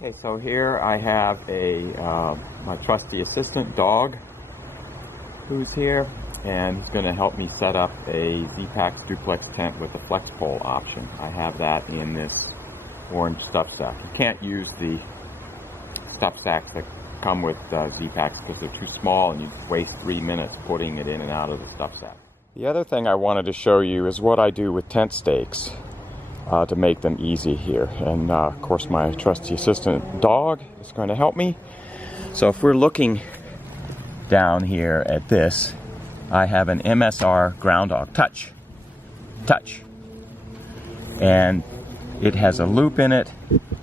Okay, so here I have my trusty assistant dog who's here, and he's going to help me set up a Zpacks Duplex tent with a flex pole option. I have that in this orange stuff sack. You can't use the stuff sacks that come with Zpacks because they're too small and you waste 3 minutes putting it in and out of the stuff sack. The other thing I wanted to show you is what I do with tent stakes to make them easy here. And of course my trusty assistant dog is going to help me. So if we're looking down here at this, I have an MSR ground dog. Touch. And it has a loop in it,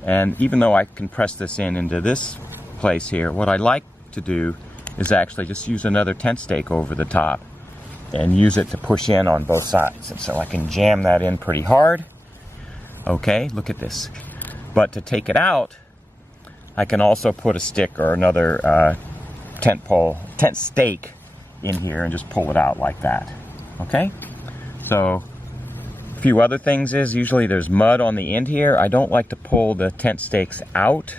and even though I can press this into this place here, what I like to do is actually just use another tent stake over the top and use it to push in on both sides. And so I can jam that in pretty hard. Okay, look at this. But to take it out, I can also put a stick or another tent stake in here and just pull it out like that. Okay? So a few other things is usually there's mud on the end here. I don't like to pull the tent stakes out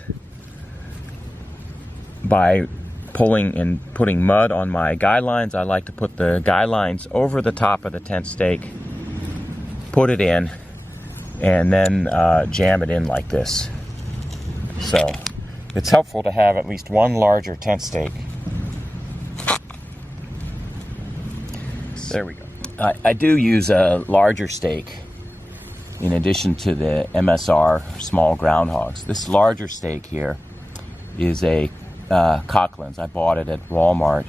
by pulling and putting mud on my guy lines. I like to put the guy lines over the top of the tent stake, put it in, and then jam it in like this. So it's helpful to have at least one larger tent stake. There we go. I do use a larger stake in addition to the MSR small groundhogs. This larger stake here is a Cocklin's. I bought it at Walmart,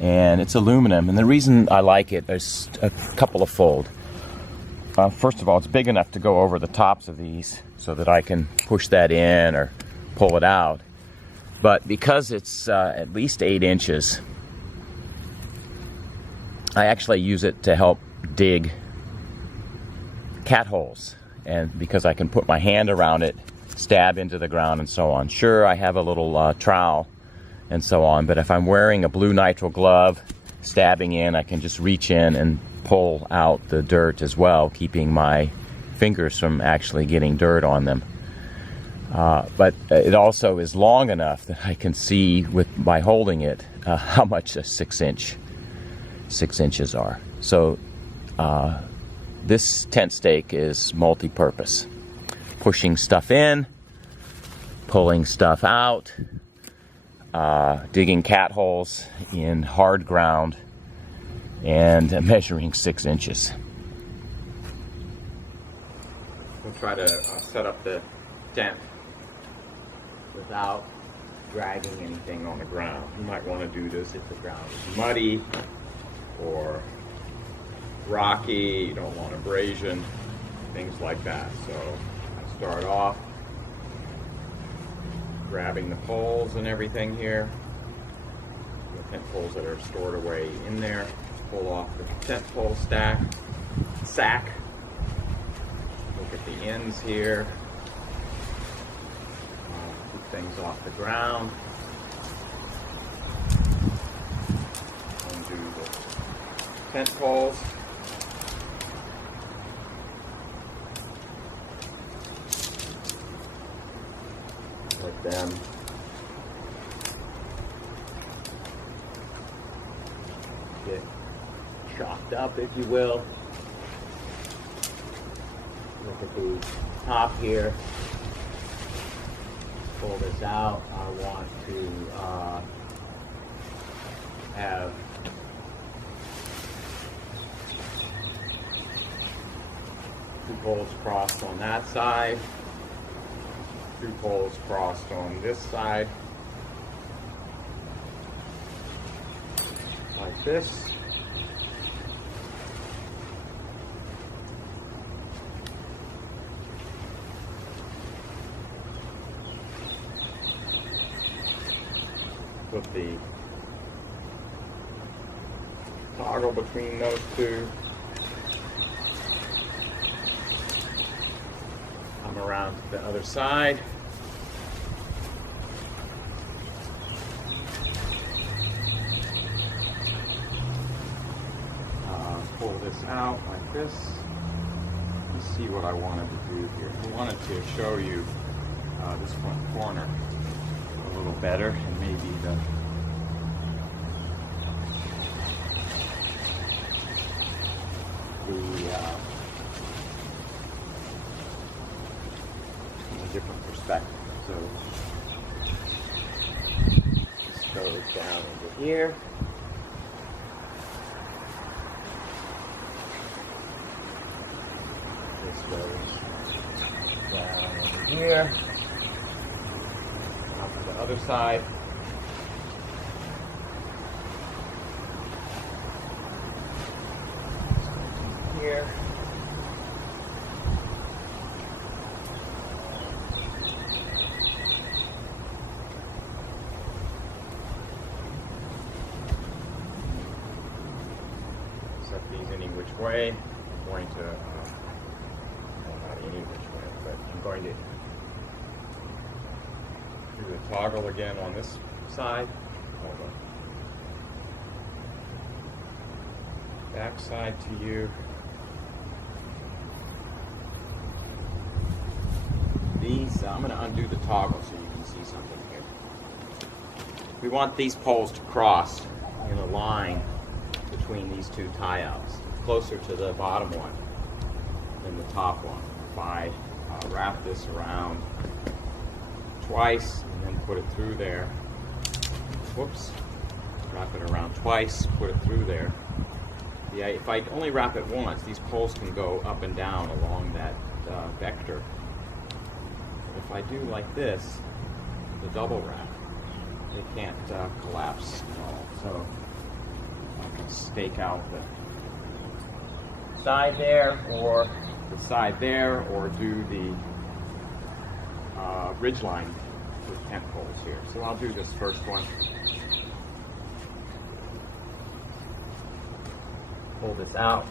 and it's aluminum. And the reason I like it, there's a couple of fold. First of all, it's big enough to go over the tops of these so that I can push that in or pull it out. But because it's at least 8 inches, I actually use it to help dig cat holes. And because I can put my hand around it, stab into the ground and so on. Sure, I have a little trowel and so on, but if I'm wearing a blue nitrile glove, stabbing in, I can just reach in and pull out the dirt as well, keeping my fingers from actually getting dirt on them. But it also is long enough that I can see by holding it how much a 6 inches are. So this tent stake is multi-purpose. Pushing stuff in, pulling stuff out, digging cat holes in hard ground, and measuring 6 inches. We'll try to set up the tent without dragging anything on the ground. You might want to do this if the ground is muddy or rocky, you don't want abrasion, things like that. So I start off grabbing the poles and everything here, the tent poles that are stored away in there. Pull off the tent pole sack. Look at the ends here. Keep things off the ground. Undo the tent poles. Let them get chopped up, if you will. Look at the top here. Pull this out. I want to have two poles crossed on that side, two poles crossed on this side, like this. Put the toggle between those two. Come around to the other side. Pull this out like this. Let's see what I wanted to do here. I wanted to show you this front corner a little better, and maybe the from a different perspective. So this goes down into here. This goes down over here. Out to the other side. Here. Set these any which way. I'm going to, not any which way, but I'm going to do the toggle again on this side. Hold on. Back side to you. These, I'm going to undo the toggle so you can see something here. We want these poles to cross in a line between these two tie-outs, closer to the bottom one than the top one. If I wrap this around twice and then put it through there, whoops, wrap it around twice, put it through there. Yeah, if I only wrap it once, these poles can go up and down along that vector. If I do like this, the double wrap, they can't collapse at all. So I can stake out the side there, or the side there, or do the ridge line with tent poles here. So I'll do this first one. Pull this out.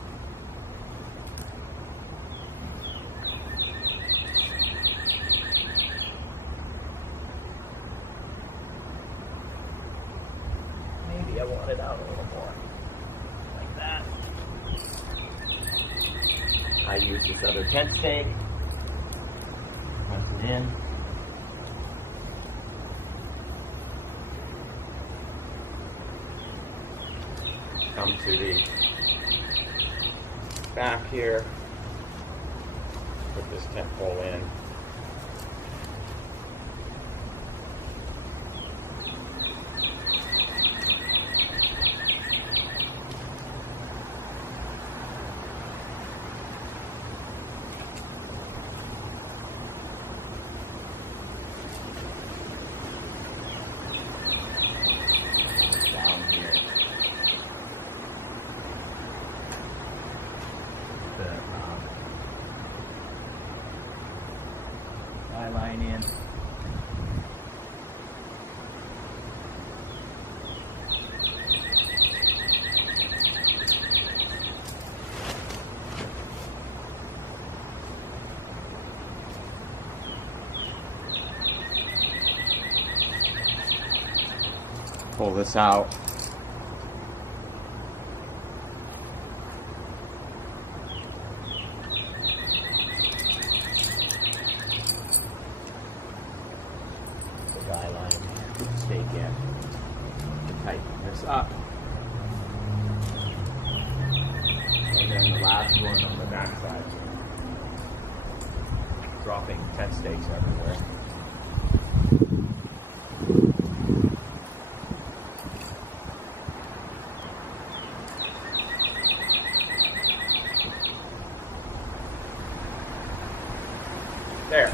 Maybe I want it out a little more, like that. I use this other tent stake, press it in. Come to the back here, put this tent pole in. Line in. Pull this out. Stake in to tighten this up, and then the last one on the back side, dropping tent stakes everywhere. There.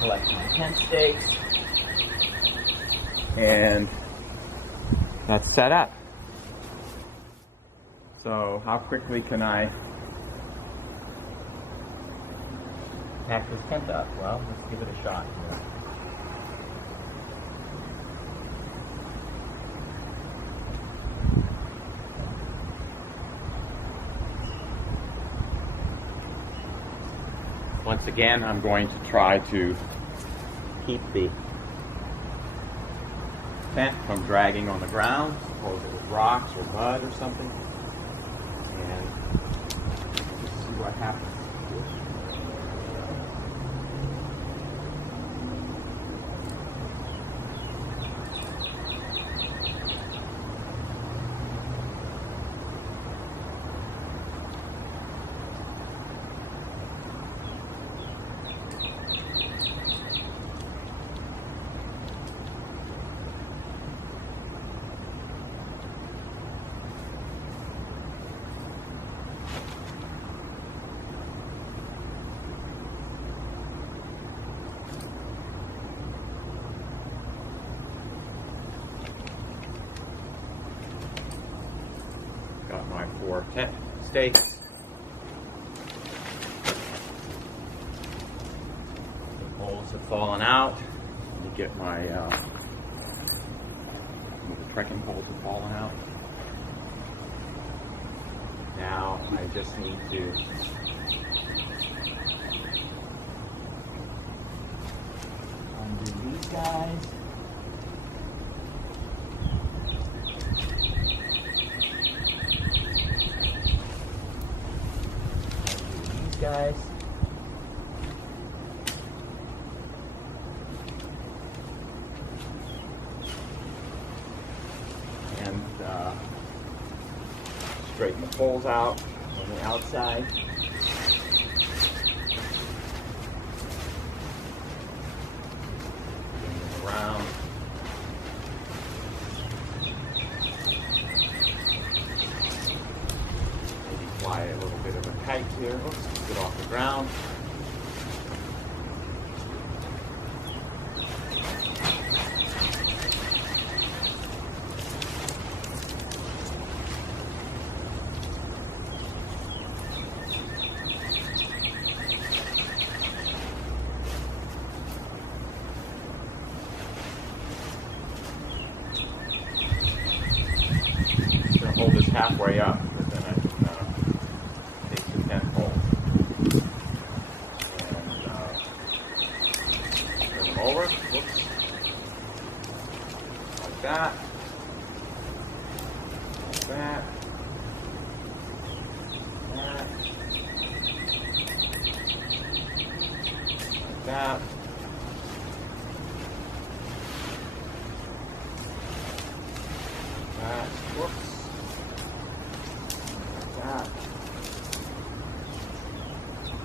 Collect my tent stakes, and that's set up. So how quickly can I pack this tent up? Well, let's give it a shot here. Once again, I'm going to try to keep the tent from dragging on the ground. Suppose it was rocks or mud or something. And just see what happens. tent stakes. The poles have fallen out. Let me get my the trekking poles have fallen out. Now I just need to undo these guys. Guys. And straighten the poles out on the outside. Bring them around. Maybe apply a little bit of a kite here. Oops. Get off the ground. Just gonna hold this halfway up, but then I can take the tent pole. Over, whoops, like that, like that, like that, whoops, like that.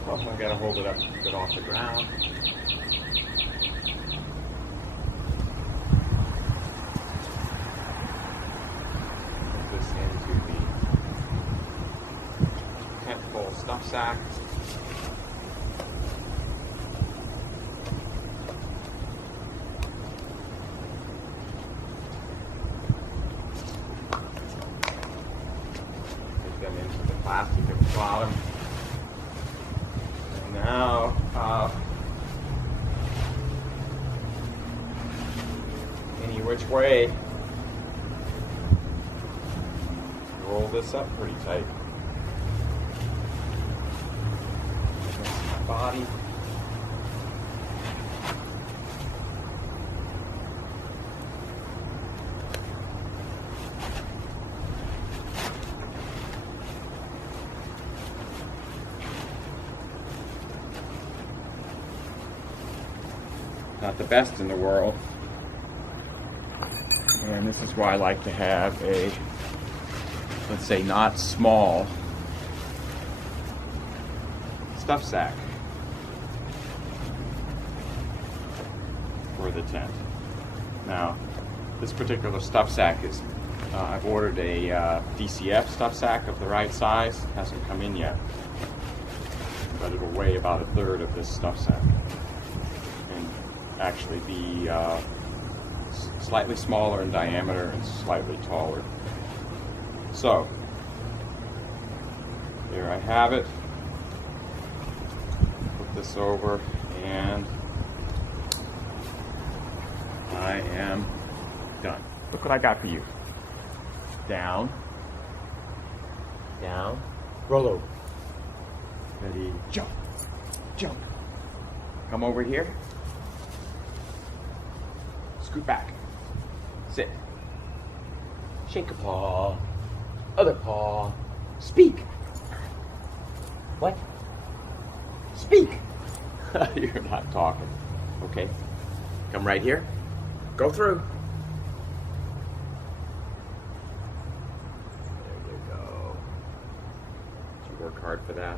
Oh, I gotta hold it up to keep it off the ground. Stuff sack. Put them into the plastic at the bottom. And now, any which way, roll this up pretty tight. Body. Not the best in the world. And this is why I like to have a, let's say, not small stuff sack for the tent. Now, this particular stuff sack is, I've ordered a DCF stuff sack of the right size. It hasn't come in yet, but it'll weigh about 1/3 of this stuff sack and actually be slightly smaller in diameter and slightly taller. So, there I have it. Put this over and I am done. Look what I got for you. Down, down, roll over. Ready, jump, jump. Come over here. Scoot back. Sit. Shake a paw. Other paw. Speak. What? Speak. You're not talking. Okay. Come right here. Go through. There you go. Did you work hard for that?